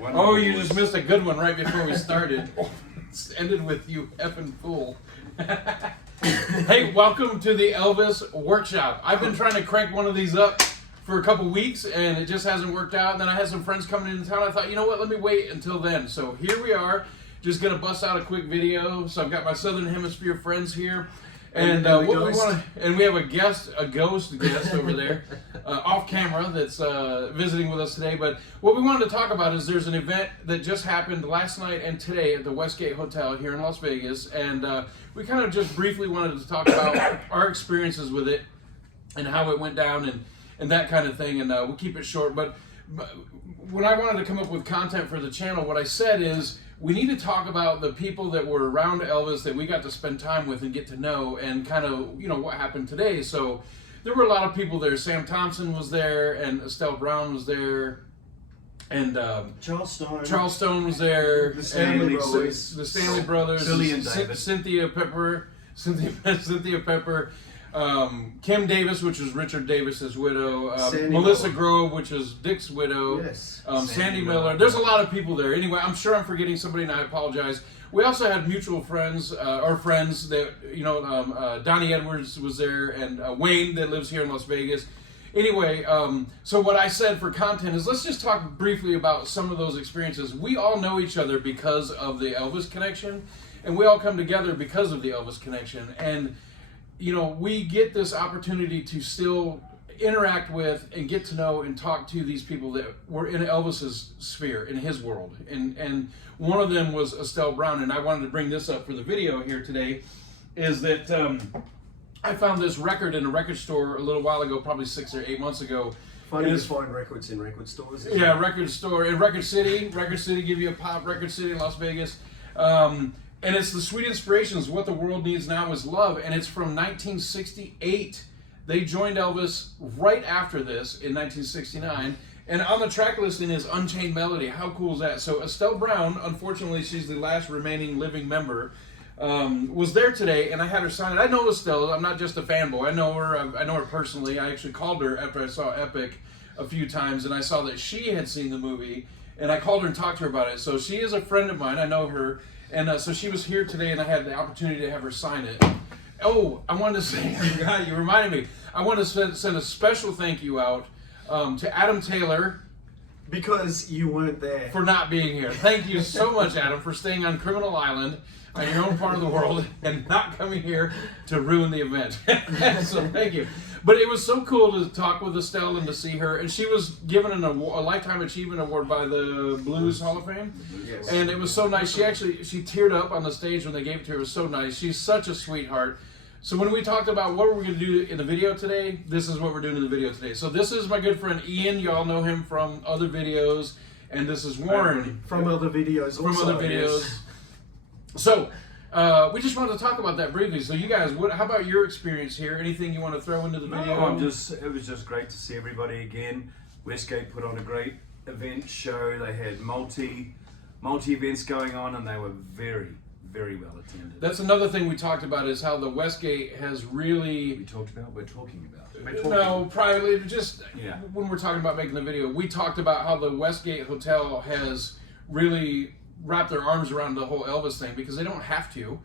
Oh, you just missed a good one right before we started. It ended with you effing fool. Hey, welcome to the Elvis Workshop. I've been trying to crank one of these up for a couple weeks, and it just hasn't worked out. And then I had some friends coming into town. I thought, you know what, let me wait until then. So here we are, just going to bust out a quick video. So I've got my Southern Hemisphere friends here. And we have a ghost guest over there, off camera, that's visiting with us today. But what we wanted to talk about is there's an event that just happened last night and today at the Westgate Hotel here in Las Vegas, and we kind of just briefly wanted to talk about our experiences with it and how it went down and that kind of thing. And we'll keep it short. But when I wanted to come up with content for the channel, what I said is, we need to talk about the people that were around Elvis that we got to spend time with and get to know, and kind of, you know, what happened today. So there were a lot of people there. Sam Thompson was there, and Estelle Brown was there, and Charles Stone was there, the Stanley Brothers, Billy and David. Cynthia Pepper, Kim Davis, which is Richard Davis's widow, Melissa Grove, which is Dick's widow, yes. Sandy Miller. There's a lot of people there. Anyway, I'm sure I'm forgetting somebody, and I apologize. We also had mutual friends, or friends that, you know, Donnie Edwards was there, and Wayne that lives here in Las Vegas. Anyway, so what I said for content is, let's just talk briefly about some of those experiences. We all know each other because of the Elvis connection, and we all come together because of the Elvis connection. And you know, we get this opportunity to still interact with and get to know and talk to these people that were in Elvis's sphere, in his world. And one of them was Estelle Brown, and I wanted to bring this up for the video here today, is that I found this record in a record store a little while ago, probably 6 or 8 months ago. Funny to find records in record stores. Yeah, record store, in Record City, give you a pop, Record City, Las Vegas. And it's the Sweet Inspirations, What the World Needs Now Is Love, and it's from 1968. They joined Elvis right after this in 1969, and on the track listing is Unchained Melody. How cool is that? So Estelle Brown, unfortunately she's the last remaining living member, was there today, and I had her sign it. I know Estelle, I'm not just a fanboy, I know her personally. I actually called her after I saw Epic a few times, and I saw that she had seen the movie, and I called her and talked to her about it. So she is a friend of mine, I know her. And so she was here today, and I had the opportunity to have her sign it. Oh, I wanted to say, I forgot, you reminded me. I want to send a special thank you out to Adam Taylor. Because you weren't there. For not being here. Thank you so much, Adam, for staying on Criminal Island, on your own part of the world, and not coming here to ruin the event. So thank you. But it was so cool to talk with Estelle and to see her. And she was given a Lifetime Achievement Award by the Blues Hall of Fame. Yes. And it was so nice. She teared up on the stage when they gave it to her. It was so nice. She's such a sweetheart. So when we talked about what we're going to do in the video today, this is what we're doing in the video today. So this is my good friend Ian. You all know him from other videos. And this is Warren. From other videos also. Yes. So we just wanted to talk about that briefly. So you guys, how about your experience here? Anything you want to throw into the video? No, it was just great to see everybody again. Westgate put on a great event show. They had multi events going on, and they were very, very well attended. That's another thing we talked about, is how the Westgate has really... We're talking about. No, privately, just when we're talking about making the video, we talked about how the Westgate Hotel has really wrapped their arms around the whole Elvis thing, because they don't have to.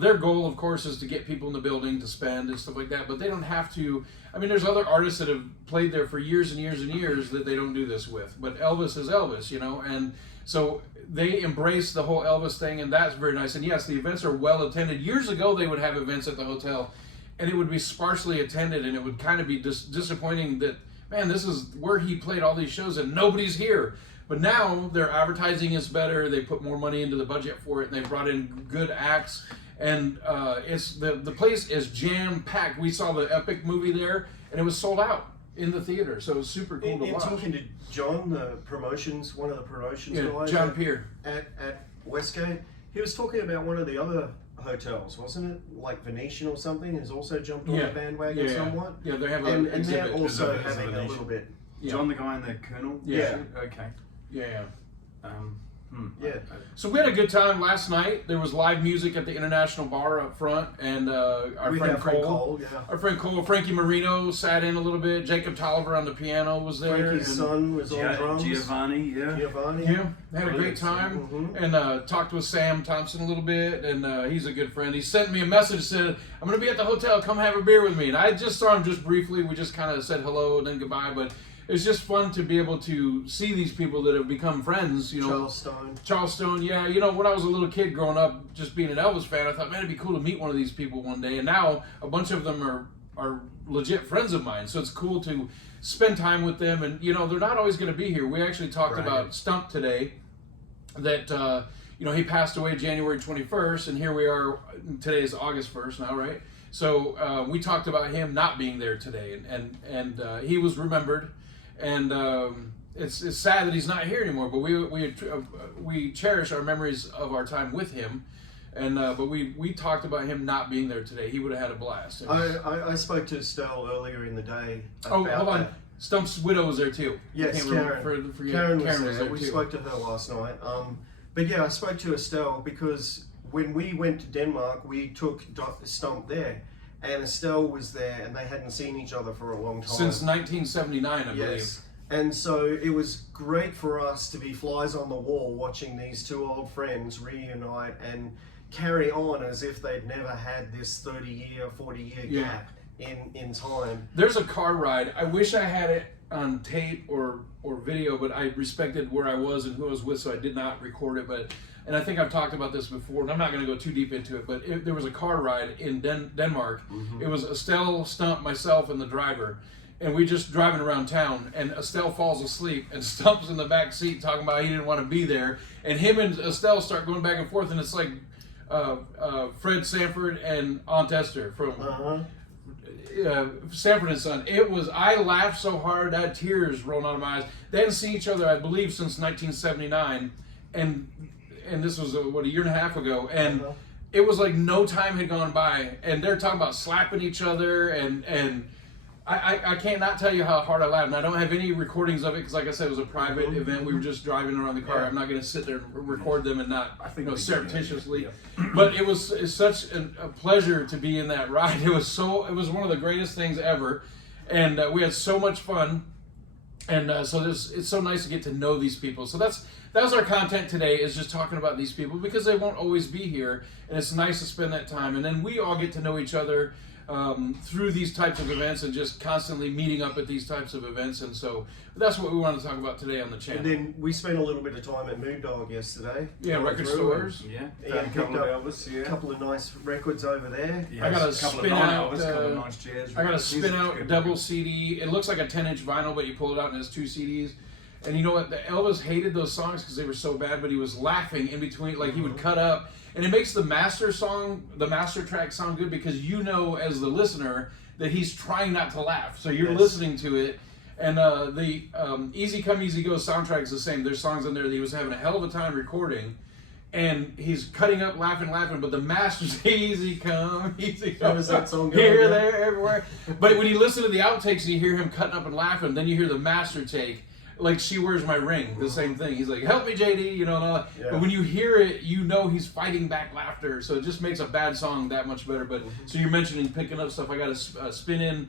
Their goal, of course, is to get people in the building to spend and stuff like that, but they don't have to. I mean, there's other artists that have played there for years and years and years that they don't do this with, but Elvis is Elvis, you know, and so they embrace the whole Elvis thing, and that's very nice. And yes, the events are well attended. Years ago, they would have events at the hotel, and it would be sparsely attended, and it would kind of be disappointing that, man, this is where he played all these shows and nobody's here. But now their advertising is better. They put more money into the budget for it, and they brought in good acts. And it's the place is jam-packed. We saw the Epic movie there, and it was sold out in the theater. So it was super cool to watch. Talking to John, one of the promotions guys, John Peer at Westgate, he was talking about one of the other hotels, wasn't it? Like Venetian or something has also jumped on the bandwagon somewhat. Yeah, they have and they're also having a little bit. John, the guy in the Colonel? Yeah. Okay. Yeah. Yeah. So we had a good time last night. There was live music at the International Bar up front, and our friend Cole, our friend Cole, Frankie Marino sat in a little bit. Jacob Tolliver on the piano was there. Frankie's son was on drums. Giovanni, Yeah, had a great time, and talked with Sam Thompson a little bit, and he's a good friend. He sent me a message, said, "I'm going to be at the hotel, come have a beer with me." And I just saw him just briefly. We just kind of said hello and then goodbye, but it's just fun to be able to see these people that have become friends, you know. Charles Stone, yeah. You know, when I was a little kid growing up, just being an Elvis fan, I thought, man, it'd be cool to meet one of these people one day. And now a bunch of them are legit friends of mine. So it's cool to spend time with them. And, you know, they're not always going to be here. We actually talked about Stump today, that, you know, he passed away January 21st. And here we are. Today is August 1st now, right? So we talked about him not being there today. And he was remembered. And it's sad that he's not here anymore, but we cherish our memories of our time with him, and but we talked about him not being there today. He would have had a blast. I spoke to Estelle earlier in the day. Hold on. Stump's widow was there too. Yes, Karen. Karen was there. We spoke to her last night. But yeah, I spoke to Estelle because when we went to Denmark, we took Stump there. And Estelle was there, and they hadn't seen each other for a long time. Since 1979, I believe. And so it was great for us to be flies on the wall watching these two old friends reunite and carry on as if they'd never had this 30-year, 40-year gap in time. There's a car ride. I wish I had it on tape or video, but I respected where I was and who I was with, so I did not record it. And I think I've talked about this before, and I'm not going to go too deep into it, but there was a car ride in Denmark. It was Estelle, Stump, myself, and the driver. And we just driving around town, and Estelle falls asleep, and Stump's in the back seat talking about he didn't want to be there. And him and Estelle start going back and forth, and it's like Fred Sanford and Aunt Esther from Sanford and Son. I laughed so hard, I had tears rolling out of my eyes. They hadn't seen each other, I believe, since 1979, and this was a year and a half ago, and it was like no time had gone by, and they're talking about slapping each other, and I can't not tell you how hard I laughed. And I don't have any recordings of it because, like I said, it was a private event. We were just driving around the car. I'm not going to sit there and record them and not, surreptitiously. But it's such a pleasure to be in that ride. It was one of the greatest things ever, and we had so much fun. And so it's so nice to get to know these people. So that was our content today, is just talking about these people because they won't always be here, and it's nice to spend that time. And then we all get to know each other through these types of events and just constantly meeting up at these types of events. And so that's what we want to talk about today on the channel. And then we spent a little bit of time at Mood Dog yesterday. Yeah, record stores. Found a couple of Elvis. A couple of nice records over there. I got a spin out. Nice jazz. I got a spin out double CD. It looks like a 10-inch vinyl, but you pull it out and it's 2 CDs. And you know what? Elvis hated those songs because they were so bad, but he was laughing in between. Like he would cut up. And it makes the master track sound good because you know as the listener that he's trying not to laugh. So you're listening to it. And the Easy Come Easy Go soundtrack is the same. There's songs in there that he was having a hell of a time recording. And he's cutting up, laughing, but the master's easy come, easy go. How does that song go? Here, there, everywhere. But when you listen to the outtakes and you hear him cutting up and laughing, then you hear the master take. Like She Wears My Ring, the same thing. He's like, help me, JD, you know, and all that. But when you hear it, you know he's fighting back laughter. So it just makes a bad song that much better. But so you're mentioning picking up stuff. I got a spin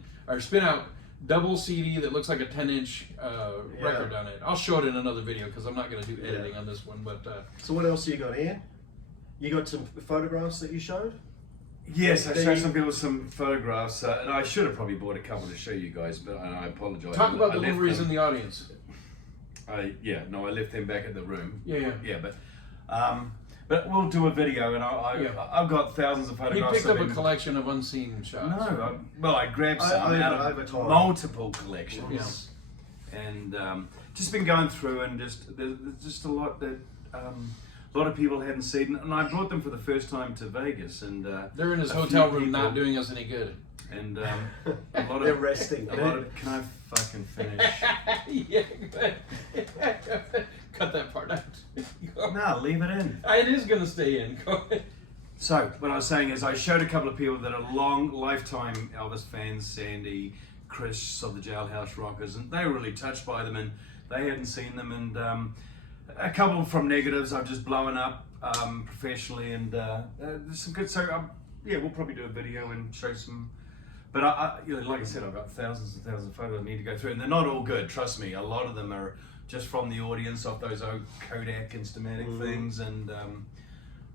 out double CD that looks like a 10-inch record on it. I'll show it in another video because I'm not going to do editing on this one. But so what else you got, Ian? You got some photographs that you showed? Yes, I showed some people some photographs, and I should have probably bought a couple to show you guys, but I apologize. Talk about the deliveries in the audience. I left them back at the room. Yeah. But we'll do a video, and I've got thousands of photographs. He picked up a collection of unseen shots. No, I grabbed some out of multiple collections, and just been going through, and there's just a lot that a lot of people hadn't seen, and I brought them for the first time to Vegas, and they're in his hotel room, not doing us any good. And a lot of they're resting. Can I fucking finish? Yeah, cut that part out. No, leave it in. It is gonna stay in. Go ahead. So what I was saying is, I showed a couple of people that are long lifetime Elvis fans, Sandy, Chris of the Jailhouse Rockers, and they were really touched by them, and they hadn't seen them, and a couple from negatives I've just blown up professionally, and there's some good. So yeah, we'll probably do a video and show some. But like I said, I've got thousands and thousands of photos I need to go through, and they're not all good. Trust me, a lot of them are just from the audience of those old Kodak Instamatic things, and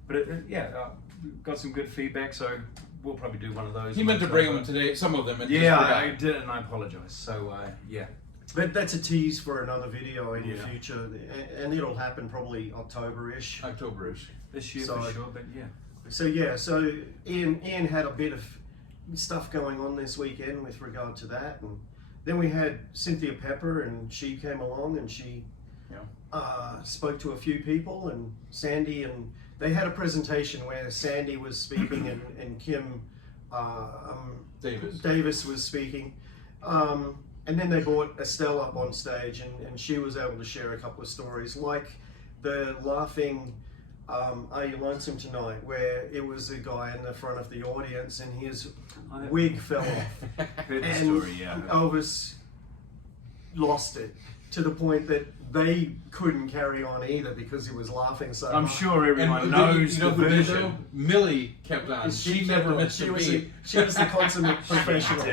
we've got some good feedback. So we'll probably do one of those. He meant to bring them today, some of them. And yeah, I did, and I apologize. So yeah. But that's a tease for another video in the future, and it'll happen probably October-ish. This year for sure, but yeah. So Ian had a bit of stuff going on this weekend with regard to that, and then we had Cynthia Pepper, and she came along and she spoke to a few people, and Sandy, and they had a presentation where Sandy was speaking and Kim Davis was speaking. And then they brought Estelle up on stage, and she was able to share a couple of stories, like the laughing Are You Lonesome Tonight, where it was a guy in the front of the audience and his wig fell off. Heard the and story, yeah. Elvis lost it to the point that they couldn't carry on either because he was laughing so I'm much. sure everyone knows you know the who did version. though? Millie kept on. She never missed a beat. She was the consummate professional.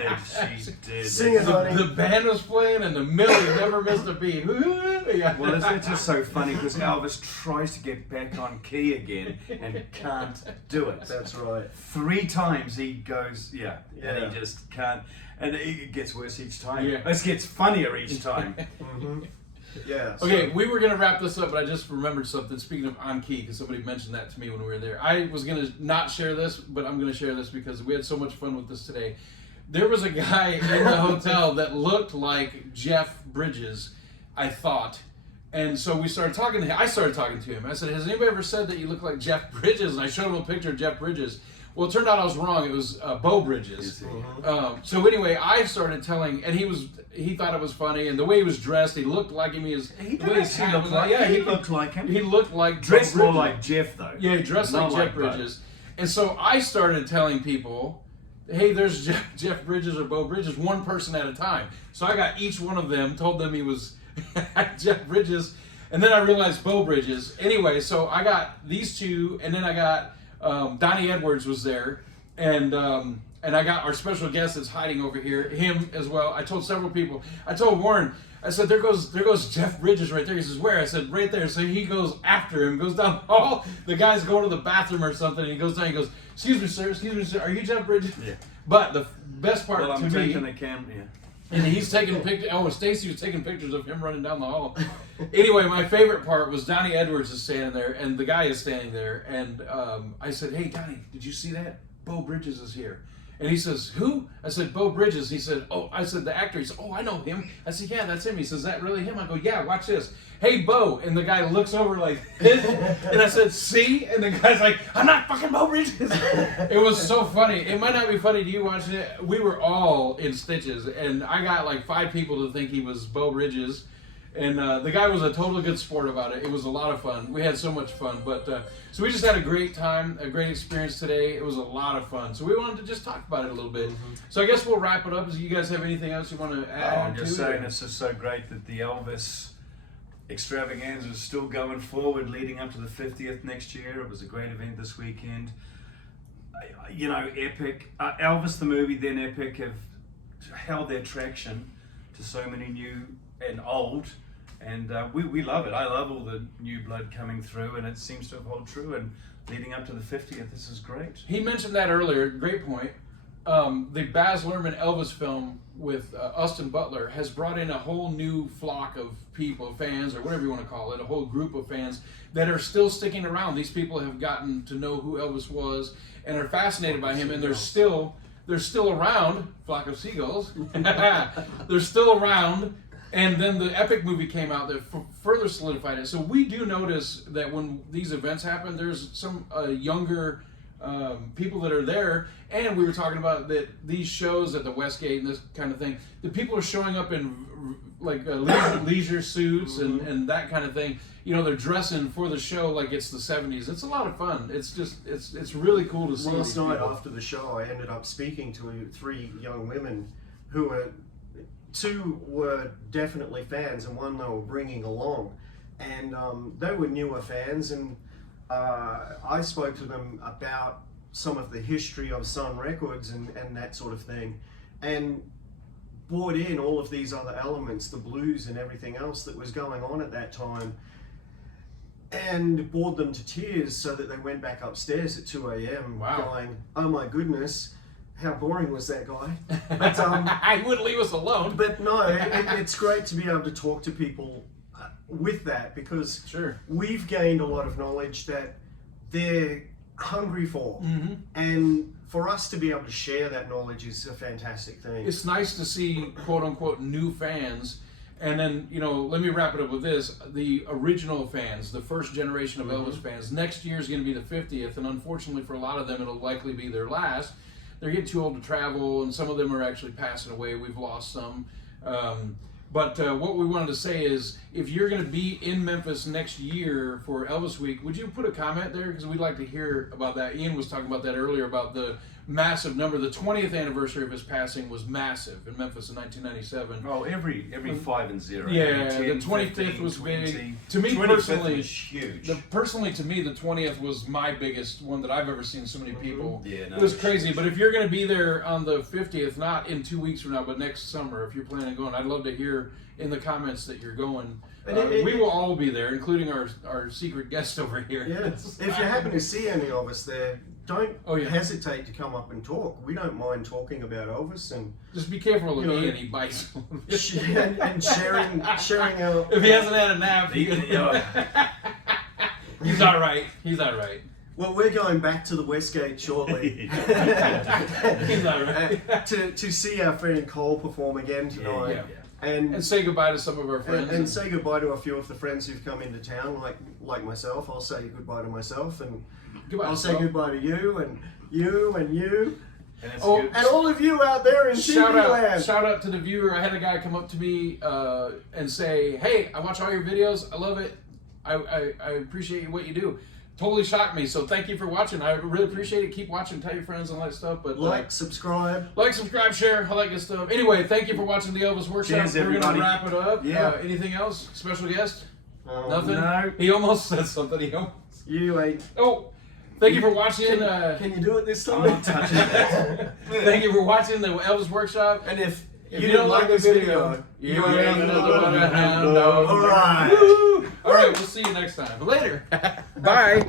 She did. Sing it, honey. The band was playing and the Millie never missed a beat. Yeah. Well, it's just so funny because Elvis tries to get back on key again and can't do it. That's right. 3 times he goes, and he just can't. And it gets worse each time. Yeah. It gets funnier each time. Yeah. Okay, we were gonna wrap this up, but I just remembered something. Speaking of on key, because somebody mentioned that to me when we were there. I was gonna not share this, but I'm gonna share this because we had so much fun with this today. There was a guy in the hotel that looked like Jeff Bridges, I thought. And so we started talking to him. I started talking to him. I said, "Has anybody ever said that you look like Jeff Bridges?" And I showed him a picture of Jeff Bridges. Well, it turned out I was wrong. It was Bo Bridges. So anyway, I started telling, and he thought it was funny, and the way he was dressed, he looked like him. He looked like him. He looked like him. He looked like Dressed more like Jeff though. Yeah, he dressed like Jeff Bridges. And so I started telling people, "Hey, there's Jeff Bridges or Bo Bridges, one person at a time." So I got each one of them, told them he was Jeff Bridges, and then I realized Bo Bridges. Anyway, so I got these two, and then I got Donnie Edwards was there, and I got our special guest that's hiding over here, him as well. I told several people. I told Warren, I said, there goes Jeff Bridges right there. He says, "Where?" I said, "Right there." So he goes after him, goes down the hall. The guy's going to the bathroom or something, and he goes down, he goes, excuse me, sir, are you Jeff Bridges?" Yeah. But the best part I'm to me, taking the camera. Yeah. and he's taking pictures. Oh, Stacy was taking pictures of him running down the hall. Anyway, my favorite part was Donnie Edwards is standing there, and the guy is standing there, and I said, "Hey, Donnie, did you see that? Bo Bridges is here." And he says, "Who?" I said, "Bo Bridges." He said, "Oh," I said, "The actor." He said, "Oh, I know him." I said, "Yeah, that's him." He says, "Is that really him?" I go, "Yeah, watch this. Hey, Bo." And the guy looks over like this, and I said, "See?" And the guy's like, "I'm not fucking Bo Bridges." It was so funny. It might not be funny to you watching it. We were all in stitches, and I got like 5 people to think he was Bo Bridges. And the guy was a totally good sport about it. It was a lot of fun. We had so much fun. But so we just had a great time, a great experience today. It was a lot of fun. So we wanted to just talk about it a little bit. So I guess we'll wrap it up. Do you guys have anything else you want to add I'm just to saying it? it's just so great that the Elvis extravaganza is still going forward, leading up to the 50th next year. It was a great event this weekend. You know, Epic, Elvis the movie, then Epic have held their traction to so many new and old. And we love it. I love all the new blood coming through, and it seems to hold true. And leading up to the 50th, this is great. He mentioned that earlier. Great point. The Baz Luhrmann Elvis film with Austin Butler has brought in a whole new flock of people, fans, or whatever you want to call it, a whole group of fans that are still sticking around. These people have gotten to know who Elvis was and are fascinated by him, and they're still around. Flock of seagulls. They're still around. And then the Epic movie came out that further solidified it. So we do notice that when these events happen, there's some younger people that are there. And we were talking about that these shows at the Westgate and this kind of thing, the people are showing up in like leisure suits and that kind of thing. You know, they're dressing for the show like it's the 70s. It's a lot of fun. It's just, it's really cool to see. Last night after the show, I ended up speaking to 3 young women who were, 2 were definitely fans and one they were bringing along. and they were newer fans, and I spoke to them about some of the history of Sun Records and that sort of thing, and brought in all of these other elements, the blues and everything else that was going on at that time, and bored them to tears so that they went back upstairs at 2 a.m. going, oh my goodness, how boring was that guy? But, I wouldn't leave us alone. But no, it's great to be able to talk to people with that, because we've gained a lot of knowledge that they're hungry for. And for us to be able to share that knowledge is a fantastic thing. It's nice to see quote unquote new fans. And then, you know, let me wrap it up with this. The original fans, the first generation of Elvis fans, next year is going to be the 50th. And unfortunately for a lot of them, it'll likely be their last. They're getting too old to travel, and some of them are actually passing away. We've lost some. But what we wanted to say is, if you're going to be in Memphis next year for Elvis Week, would you put a comment there? Because we'd like to hear about that. Ian was talking about that earlier, about the massive number. The 20th anniversary of his passing was massive in Memphis in 1997. Oh, every 5 and 0. Yeah, 10, the 25th 15, was 20. big. To me personally, was huge. Personally, to me, the 20th was my biggest one that I've ever seen so many people. Yeah, no, it was crazy. But if you're going to be there on the 50th, not in 2 weeks from now, but next summer, if you're planning on going, I'd love to hear in the comments that you're going. We will all be there, including our secret guest over here. Yeah. If you happen to see any of us there, don't hesitate to come up and talk. We don't mind talking about Elvis, and just be careful of Ian. He bites. and sharing our. If he hasn't had a nap, he's all right. He's all right. Well, we're going back to the Westgate shortly. He's all right. to see our friend Cole perform again tonight. And say goodbye to some of our friends. And say goodbye to a few of the friends who've come into town, like myself. I'll say goodbye to myself, and I'll say goodbye to you, and you, and you. And all of you out there in TV land. Shout out to the viewer. I had a guy come up to me and say, hey, I watch all your videos. I love it. I appreciate what you do. Totally shocked me, so thank you for watching. I really appreciate it. Keep watching, tell your friends, and all that stuff. But subscribe, share, all that good stuff. Anyway, thank you for watching the Elvis Workshop. Cheers, We're gonna wrap it up. Anything else? Special guest? Nothing. No. He almost said something. You ain't. Oh, thank you for watching. Can you do it this time? I'm not touching that. Thank you for watching the Elvis Workshop. And if you don't like this video, you ain't another hound dog. All right. All right, we'll see you next time. Later. Bye.